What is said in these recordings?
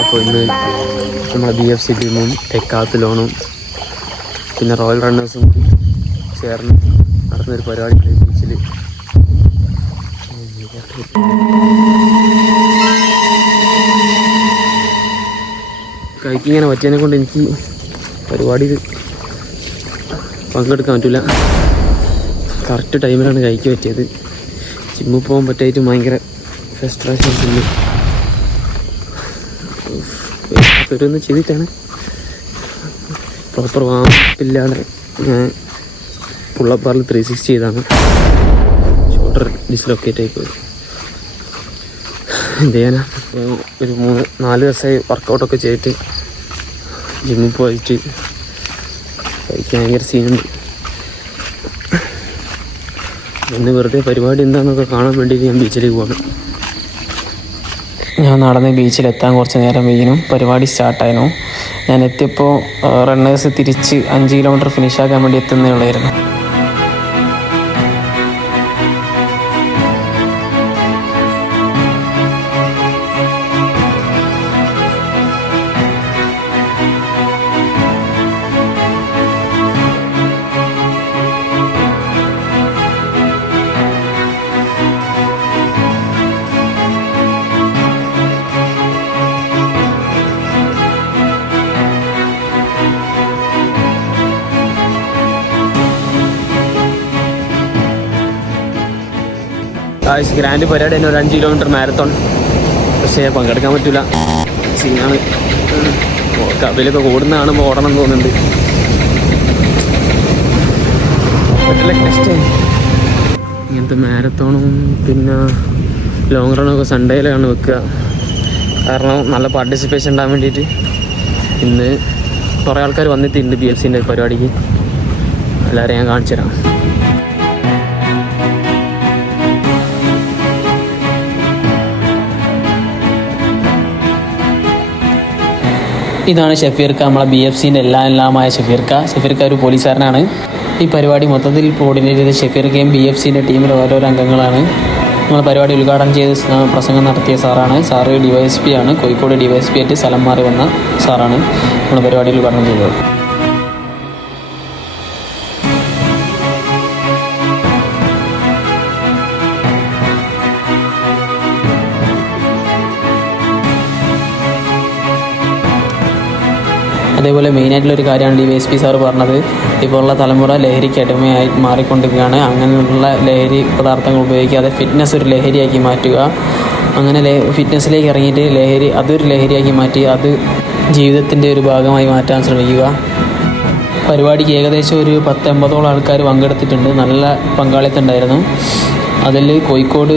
അപ്പോൾ ഇന്ന് നമ്മുടെ ബി എഫ് സി ടീമും ടെക്കാത്തിലോണും പിന്നെ റോയൽ റണ്ണേഴ്സും ചേർന്ന് നടന്നൊരു പരിപാടി ബീച്ചിൽ കൈക്കിങ്ങനെ പറ്റിയതിനെ കൊണ്ട് എനിക്ക് പരിപാടിയിൽ പങ്കെടുക്കാൻ പറ്റില്ല കറക്റ്റ് ടൈമിലാണ് കൈക്ക് പറ്റിയത്. ജിമ്മിൽ പോകാൻ പറ്റായിട്ട് ഭയങ്കര ഫ്രസ്ട്രേഷൻ പിന്നെ ഓരോന്ന് ചെയ്തിട്ടാണ്. പ്രോപ്പർ വാമില്ലാതെ ഞാൻ പുള്ളപ്പാറിൽ ത്രീ സിക്സ്റ്റി ചെയ്താണ്. ഷോൾഡർ ഡിസ്ലൊക്കേറ്റ് ആയിപ്പോയി പോയി. എന്ത് ചെയ്യാനാ? ഒരു മൂന്ന് നാല് ദിവസമായി വർക്കൗട്ടൊക്കെ ചെയ്തിട്ട് ജിമ്മിൽ പോയിട്ട് കഴിക്കാൻ ഭയങ്കര സീനുണ്ട് ഇന്ന് വെറുതെ പരിപാടി എന്താണെന്നൊക്കെ കാണാൻ വേണ്ടിയിട്ട് ഞാൻ ബീച്ചിലേക്ക് പോകണം ഞാൻ നടന്ന് ബീച്ചിലെത്താൻ കുറച്ച് നേരം വൈകിനും. പരിപാടി സ്റ്റാർട്ടായിരുന്നു ഞാൻ എത്തിയപ്പോൾ റണ്ണേഴ്സ് തിരിച്ച് അഞ്ച് കിലോമീറ്റർ ഫിനിഷാക്കാൻ വേണ്ടി എത്തുന്നേ ഉള്ളായിരുന്നു. ആഴ്ച ഗ്രാൻഡ് പരിപാടി തന്നെ ഒരു അഞ്ച് കിലോമീറ്റർ മാരത്തോൺ പക്ഷേ പങ്കെടുക്കാൻ പറ്റില്ല സീനാണ് കബയിലൊക്കെ കൂടുന്ന കാണുമ്പോൾ ഓടണം തോന്നുന്നുണ്ട്. ഇങ്ങനത്തെ മാരത്തോണും പിന്നെ ലോങ് റണ്ണൊക്കെ സൺഡേയിലാണ് വെക്കുക. കാരണം നല്ല പാർട്ടിസിപ്പേഷൻ ഉണ്ടാകാൻ വേണ്ടിയിട്ട് ഇന്ന് കുറേ ആൾക്കാർ വന്നിട്ടുണ്ട് ബി എഫ് സിന്റെ പരിപാടിക്ക്. എല്ലാവരെയും ഞാൻ കാണിച്ചു തരാം ഇതാണ് ഷഫീർക്ക നമ്മളെ ബി എഫ് സിന്റെ എല്ലാം എല്ലാമായ ഷഫീർക്ക ഷഫീർക്ക ഒരു പോലീസുകാരനാണ്. ഈ പരിപാടി മൊത്തത്തിൽ കോർഡിനേറ്റ് ചെയ്ത ഷഫീർക്കയും ബി എഫ് സിന്റെ ടീമിലെ ഓരോരോ അംഗങ്ങളാണ്. നമ്മൾ പരിപാടി ഉദ്ഘാടനം ചെയ്ത് പ്രസംഗം നടത്തിയ സാറാണ്. സാറ് ഡിവൈഎസ് പി ആണ്. കോഴിക്കോട് ഡിവൈഎസ്പി ആയിട്ട് സ്ഥലം മാറി വന്ന സാറാണ് നമ്മൾ പരിപാടി ഉദ്ഘാടനം ചെയ്തത്. അതേപോലെ മെയിനായിട്ടുള്ളൊരു കാര്യമാണ് D Y S P sir പറഞ്ഞത്. ഇപ്പോഴുള്ള തലമുറ ലഹരിക്ക് അടിമയായി മാറിക്കൊണ്ടിരിക്കുകയാണ്. അങ്ങനെയുള്ള ലഹരി പദാർത്ഥങ്ങൾ ഉപയോഗിക്കാതെ ഫിറ്റ്നസ് ഒരു ലഹരിയാക്കി മാറ്റുക. അങ്ങനെ ലേ ഫിറ്റ്നസ്സിലേക്ക് ഇറങ്ങിയിട്ട് ലഹരി അതൊരു ലഹരിയാക്കി മാറ്റി അത് ജീവിതത്തിന്റെ ഒരു ഭാഗമായി മാറ്റാൻ ശ്രമിക്കുക. പരിപാടിക്ക് ഏകദേശം ഒരു പത്തൊമ്പതോളം ആൾക്കാർ പങ്കെടുത്തിട്ടുണ്ട്. നല്ല പങ്കാളിത്തം ഉണ്ടായിരുന്നു. അതിൽ കോഴിക്കോട്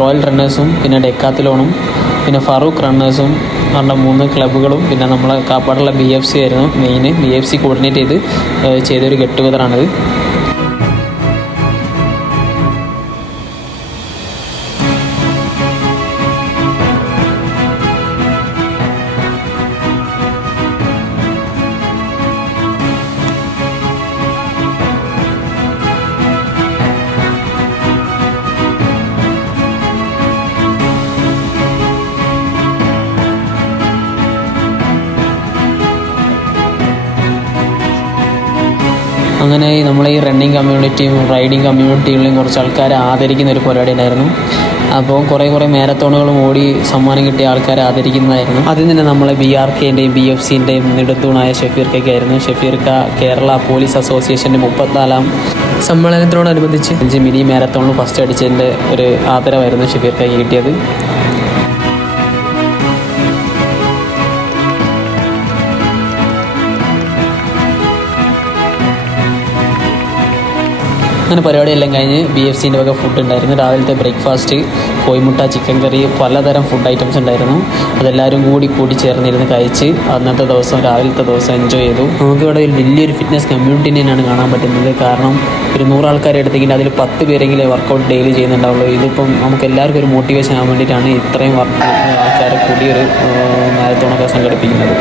റോയൽ റണ്ണേഴ്സും പിന്നെ ഡെക്കാത്തിലോണും പിന്നെ ഫറൂഖ് റണ്ണേഴ്സും പറഞ്ഞ മൂന്ന് ക്ലബ്ബുകളും പിന്നെ നമ്മളെ കാപ്പാടുള്ള ബി എഫ് സി ആയിരുന്നു main B F C coordinate ചെയ്ത് ചെയ്തൊരു ഗെറ്റ് ടുഗതറാണിത് അങ്ങനെ നമ്മളെ ഈ റണ്ണിങ് കമ്മ്യൂണിറ്റിയും റൈഡിങ് കമ്മ്യൂണിറ്റികളിലും കുറച്ച് ആൾക്കാരെ ആദരിക്കുന്ന ഒരു പരിപാടി ഉണ്ടായിരുന്നു. അപ്പോൾ കുറേ കുറേ മാരത്തോണുകളും ഓടി സമ്മാനം കിട്ടിയ ആൾക്കാരെ ആദരിക്കുന്നതായിരുന്നു. അതിൽ തന്നെ നമ്മളെ ബി ആർ കെന്റെയും ബി എഫ് സിന്റെയും നെടുത്തൂണായ ഷഫീർക്കൊക്കെയായിരുന്നു ഷഫീർക്ക കേരള പോലീസ് അസോസിയേഷന്റെ മുപ്പത്തിനാലാം സമ്മേളനത്തോടനുബന്ധിച്ച് അഞ്ച് മിനി മാരത്തോണിൽ ഫസ്റ്റ് അടിച്ചതിന്റെ ഒരു ആദരവായിരുന്നു ഷഫീർക്കയ്ക്ക് കിട്ടിയത്. അങ്ങനെ പരിപാടിയെല്ലാം കഴിഞ്ഞ് ബി എഫ് സിന്റെ വക ഫുഡ് ഉണ്ടായിരുന്നു. രാവിലത്തെ ബ്രേക്ക്ഫാസ്റ്റ് കോയിമുട്ട ചിക്കൻ കറി പലതരം ഫുഡ് ഐറ്റംസ് ഉണ്ടായിരുന്നു. അതെല്ലാവരും കൂടി കൂടി ചേർന്നിരുന്ന് കഴിച്ച് അന്നത്തെ ദിവസം രാവിലത്തെ ദിവസം എൻജോയ് ചെയ്തു. നമുക്കിവിടെ ഒരു വലിയൊരു ഫിറ്റ്നസ് കമ്മ്യൂണിറ്റിനെയാണ് കാണാൻ പറ്റുന്നത്. കാരണം ഒരു നൂറ് ആൾക്കാരെ എടുത്തെങ്കിൽ അതിൽ പത്ത് പേരെങ്കിലും വർക്കൗട്ട് ഡെയിലി ചെയ്യുന്നുണ്ടാവുള്ളൂ. ഇതിപ്പം നമുക്ക് എല്ലാവർക്കും ഒരു മോട്ടിവേഷൻ ആകാൻ വേണ്ടിയിട്ടാണ് ഇത്രയും ആൾക്കാരെ കൂടിയൊരു ഒരു മാരത്തോണൊക്കെ സംഘടിപ്പിക്കുന്നത്.